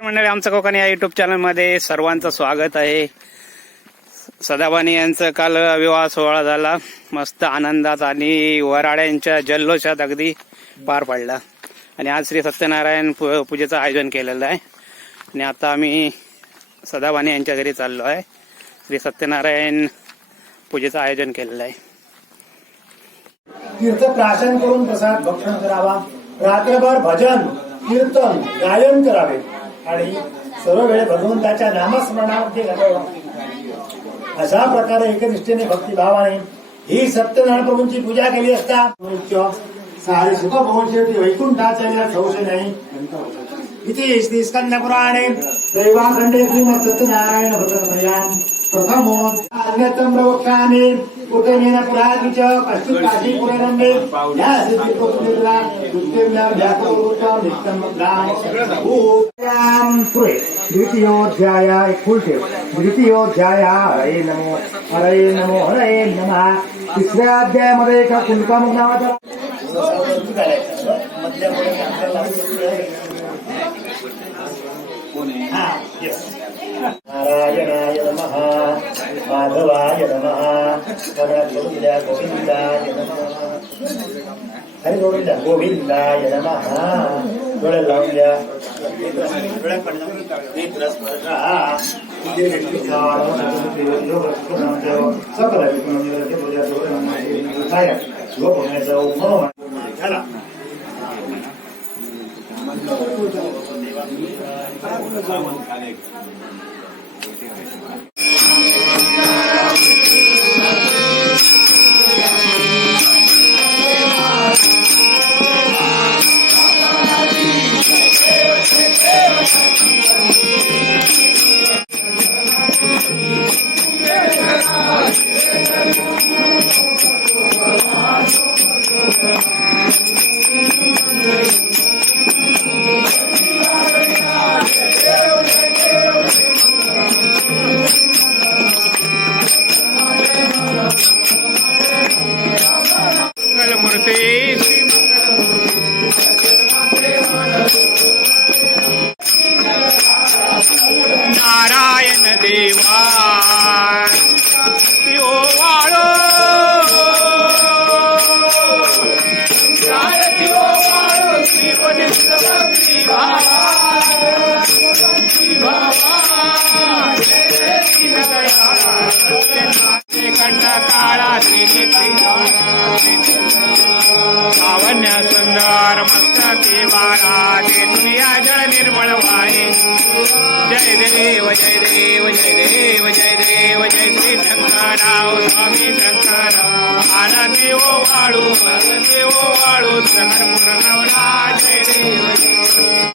मंडळी आमचं कोकणी या युट्यूब चॅनलमध्ये सर्वांचं स्वागत आहे. सदाबानी यांचं काल विवाह सोहळा झाला. मस्त आनंदात आणि वराड्यांच्या जल्लोषात अगदी पार पडला. आणि आज श्री सत्यनारायण पूजेचं आयोजन केलेलं आहे. आणि आता आम्ही सदाबानी यांच्या घरी चाललो आहे. श्री सत्यनारायण पूजेचं आयोजन केलेलं आहे. तीर्थ प्राशन करून प्रसाद भक्षण करावा. रात्रभर भजन कीर्तन गायन करावे. आणि सर्व वेळ भगवंताच्या नामस्मरणामध्ये घालावा अशा प्रकारे एकनिष्ठेने भक्तिभावाने ही सत्यनारायण प्रभूंची पूजा केली असता सारे सुख पोहोचते वैकुंठाच्या संशय नाही. श्री स्कंदपुराणे दैवाखंडे श्रीमत् सत्यनारायण भगवतमयान् प्रथमो अन्यतम प्रवक्ष्यामि उतमेन पुराति कश्चित काशी काशीपुरनन्दे या सिद्धी सिद्धिपुत्रनिर्ला दुष्टिर्ला व्याकुलरूपं नित्यं ग्राम भूत द्वितीयोऽध्याय एक फुल ठेव द्वितीयोऽध्याय हरये नमो हरये नमो हरये नमः तिसऱ्या अध्यायामध्ये एका कुलकामुख नावाचा हा येस नारायणाय नमः माधवाय नमः परमगोविंदा गोविंदाय नमः हरि गोविंदा गोविंदाय नमः ಒಳ್ಳೆ ಲೌಲ್ಯ ಸಕಲ ಸಹಾಯ ಲೋಕಮೇಶ ಉಪಮ ಜಲ Thank you. ああ。जय देव जय देव जय देव जय देव जय श्री स्वामी वाळू वाळू पूर्णवला जय देव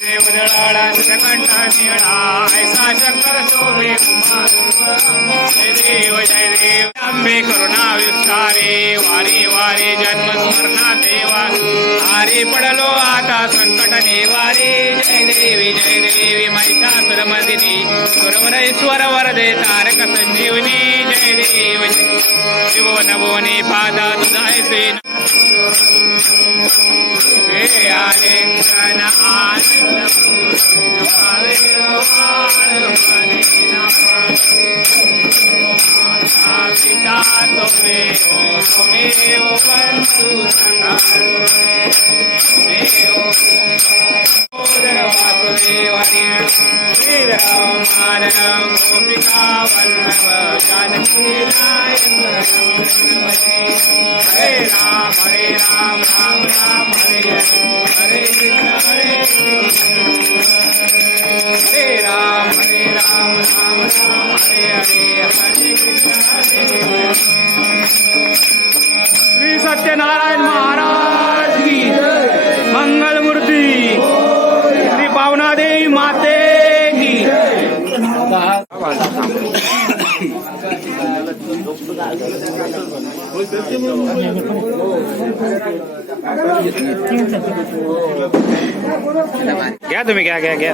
देव दळाळा निळा ऐसा शंकर शोभे कुमार जय देव जय देव करुणा विस्तारे वारे वारे जन्म स्मरणा देवा आरे पडलो आता संकट नेवारे जय देवी जय देवी महिषासुर मदिनी सुरवरेश्वर वरदे तारक संजीवनी जय देव शिव नभोनी पादा तुझायचे हे आलिंगन पिता सखा त्वमेव वासुदेवनेण श्रीरामाननं गोपिका वल्लभ जानकी हरे राम हरे राम राम राम हरे हरे हरे कृष्ण हरे हरे राम हरे राम राम राम हरे हरे हरे कृष्ण हरे हरे श्री सत्यनारायण महाराज घ्या तुम्ही घ्या घ्या घ्या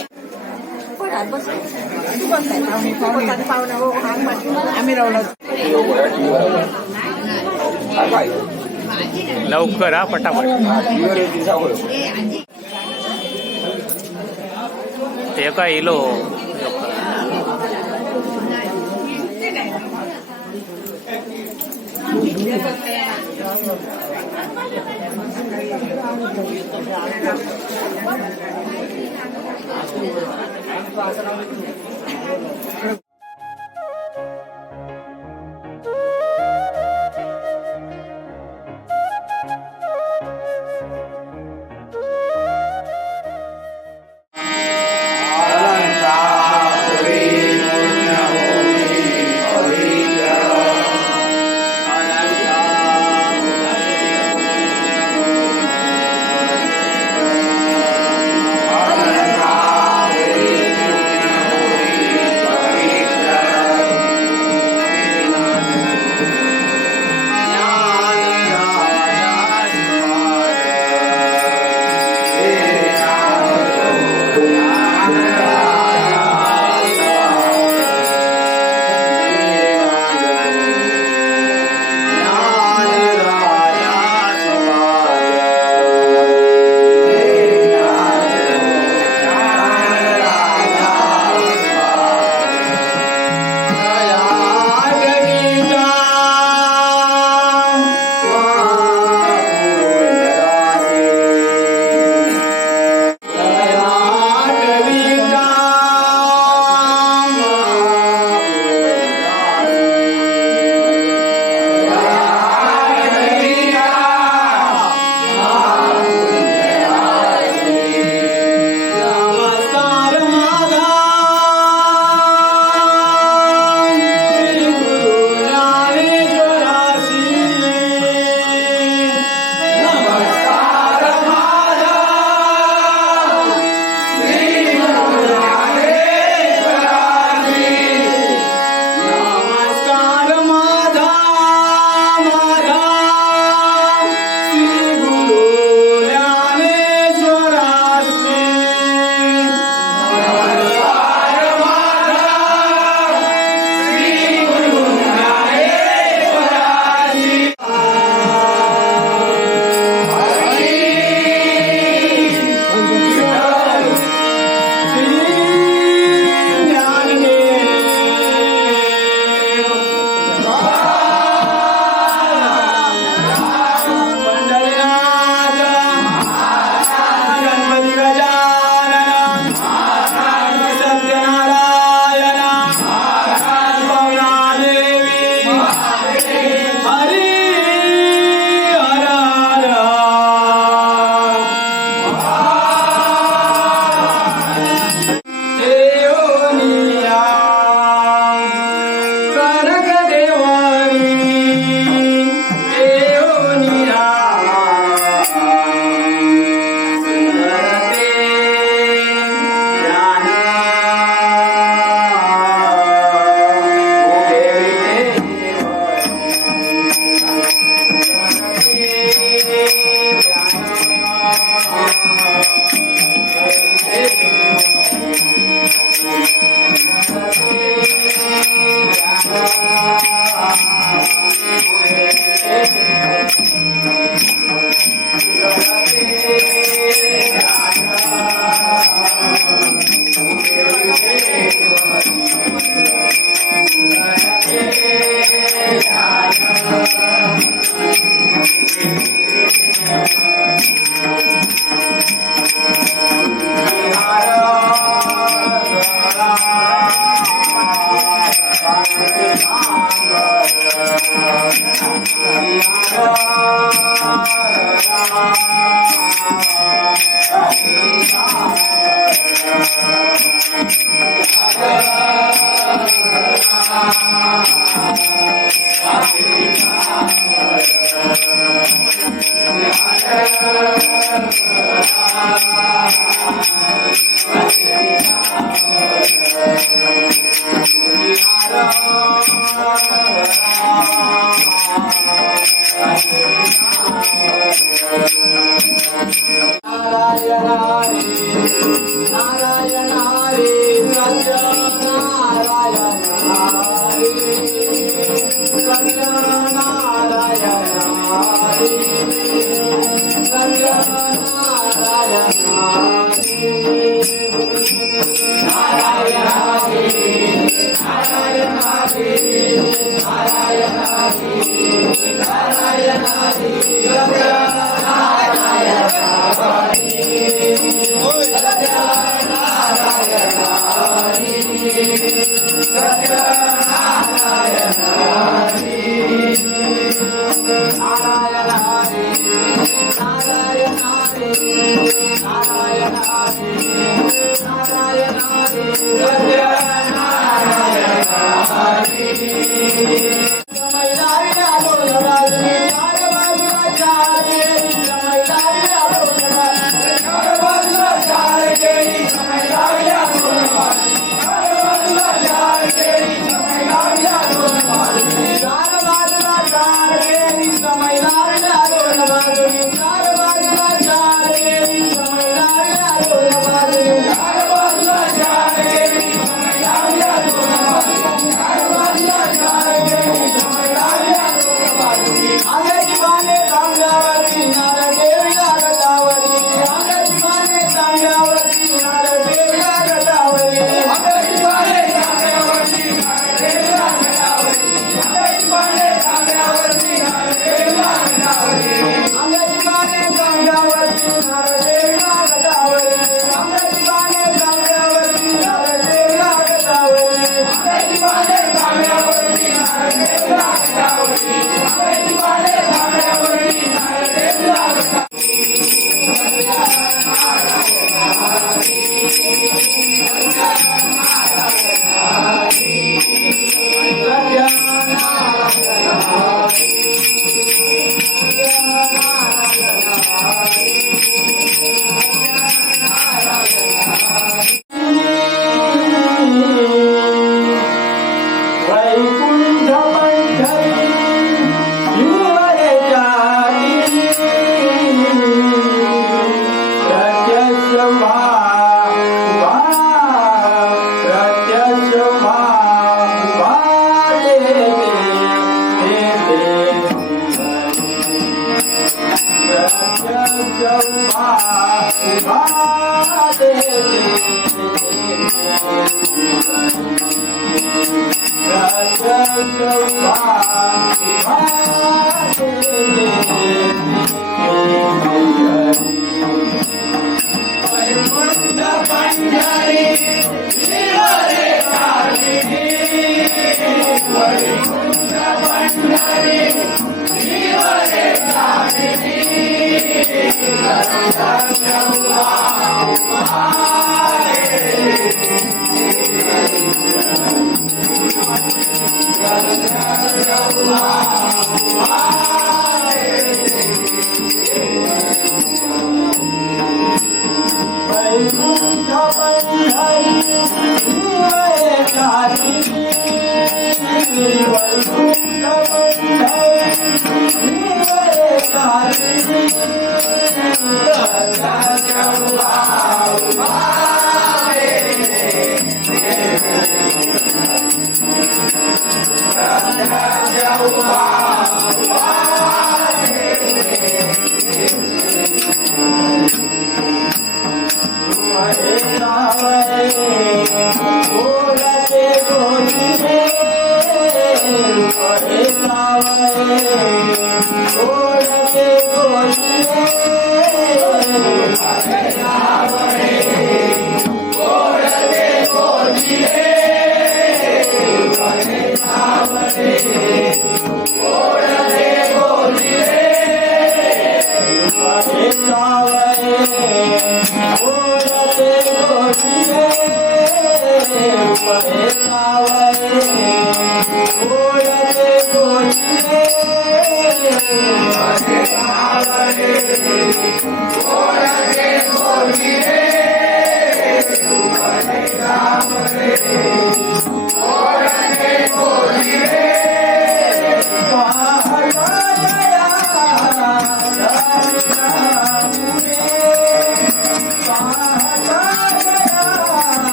काय बस लवकर हा पटापट. ते का इलो? 对。Maria. Bye. Hallelujah.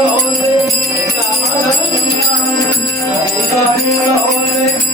ole, ole, ole, ole, ole, ole,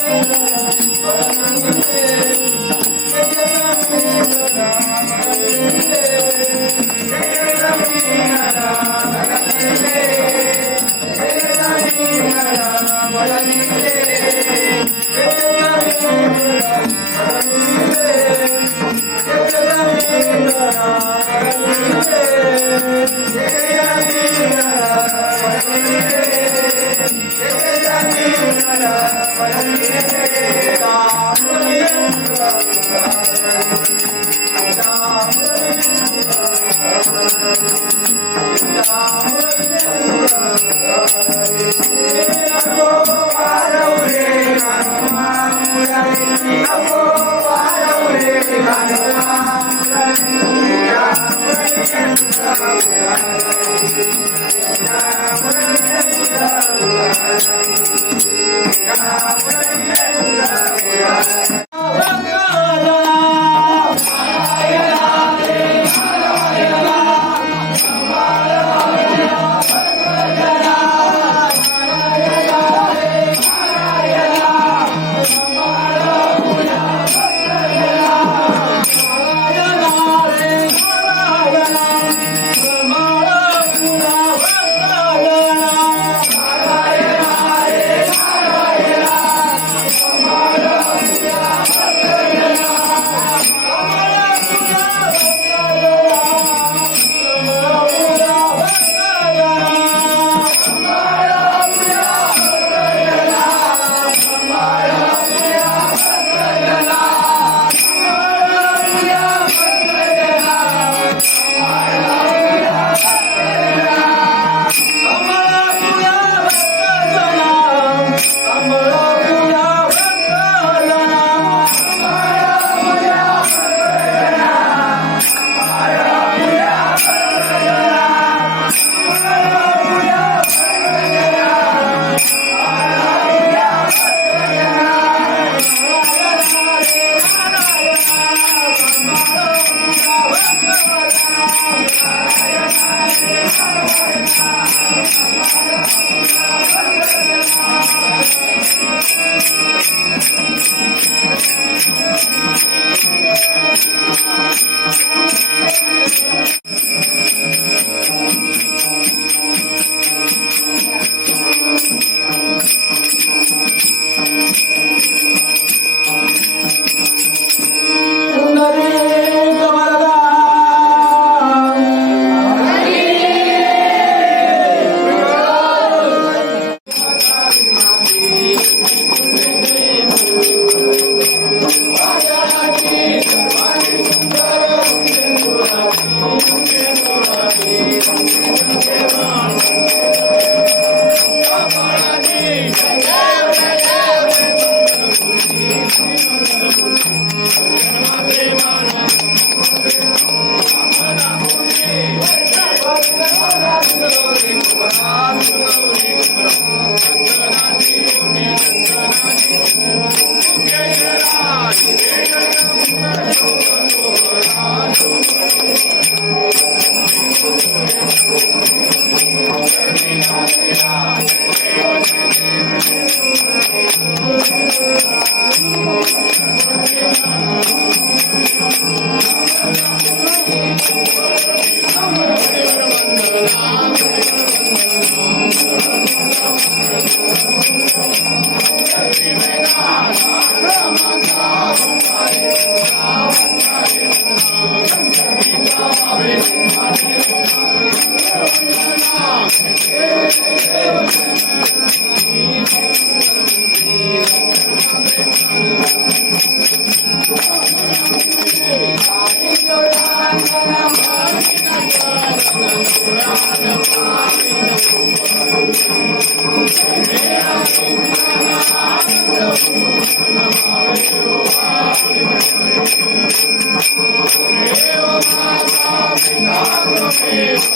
Deus,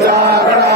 Yeah.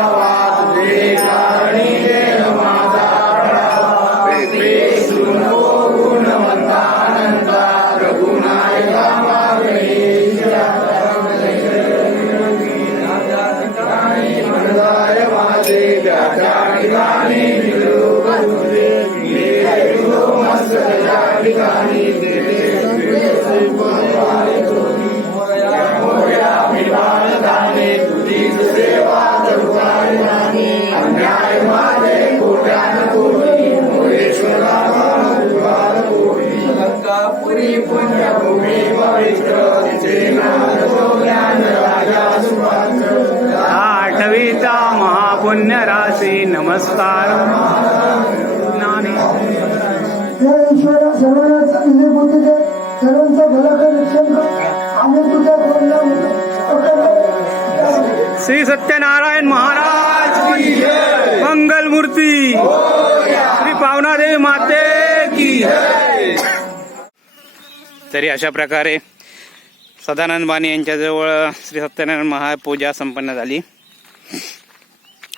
Shri Satyanarayan Maharaj मंगल मूर्ती। श्री पावनादेवी माते की तरी अशा प्रकारे सदानंद बाणी यांच्याजवळ श्री सत्यनारायण महापूजा संपन्न झाली.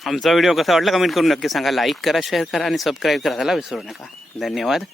आमचा व्हिडिओ कसा वाटला कमेंट करून नक्की सांगा. लाईक करा शेअर करा आणि सबस्क्राईब करायला विसरू नका. धन्यवाद.